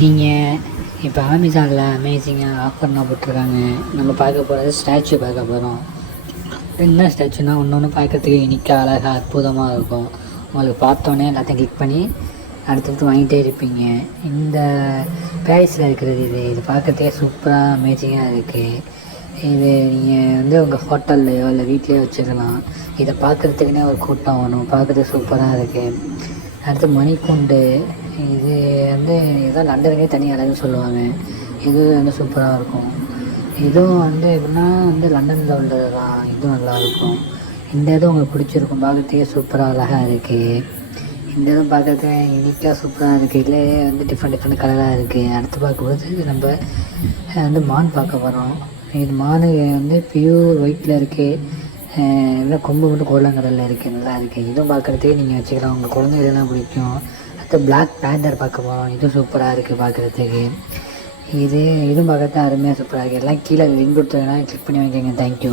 நீங்கள் இப்போ அமேசானில் அமேசிங்காக ஆஃபர்லாம் போட்டிருக்காங்க. நம்ம பார்க்க போகிறது ஸ்டாச்சு பார்க்க போகிறோம். என்ன ஸ்டாச்சுனா ஒன்று பார்க்கறதுக்கு யூனிக்காக அழகாக அற்புதமாக இருக்கும். உங்களுக்கு பார்த்தோன்னே எல்லாத்தையும் கிளிக் பண்ணி அடுத்தடுத்து வாங்கிட்டே இருப்பீங்க. இந்த ப்ரைஸில் இருக்கிறது இது பார்க்கறதுக்கே சூப்பராக அமேசிங்காக இருக்குது. இது நீங்கள் உங்கள் ஹோட்டல்லையோ இல்லை வீட்லேயோ வச்சுக்கலாம். இதை பார்க்குறதுக்குனே ஒரு கூட்டம் வரும். பார்க்குறதுக்கு சூப்பராக இருக்குது. அடுத்து மணிக்கூண்டு. இது இதுதான் லண்டனுக்கே தனி அழகுன்னு சொல்லுவாங்க. இது சூப்பராக இருக்கும். இதுவும் எப்படின்னா லண்டனில் உள்ளது தான். இதுவும் நல்லாயிருக்கும். இந்த இதுவும் உங்களுக்கு பிடிச்சிருக்கும். பார்க்குறதுக்கே சூப்பராக அழகாக இருக்குது. இந்த இதுவும் பார்க்குறதுக்கு யூனிக்காக சூப்பராக இருக்குது. இதில் டிஃப்ரெண்ட் கலராக இருக்குது. அடுத்து பார்க்கும்போது நம்ம மான் பார்க்க போகிறோம். இது மான் பியூர் ஒயிட்டில் இருக்குது. இல்லை கொம்பு மட்டும் கோல்டன் கலரில் இருக்குது. நல்லா இருக்குது. இதுவும் பார்க்குறதுக்கே நீங்கள் வச்சுக்கலாம். உங்கள் குழந்தைகளெல்லாம் பிடிக்கும். அடுத்து பிளாக் பேந்தர் பார்க்க போகிறோம். இதுவும் சூப்பராக இருக்குது பார்க்குறதுக்கு. இதுவும் பார்க்குறது அருமையாக சூப்பராக இருக்குது. எல்லாம் கீழே லிங்க் கொடுத்ததுனா கிளிக் பண்ணி வாங்கிக்கோங்க. தேங்க்யூ.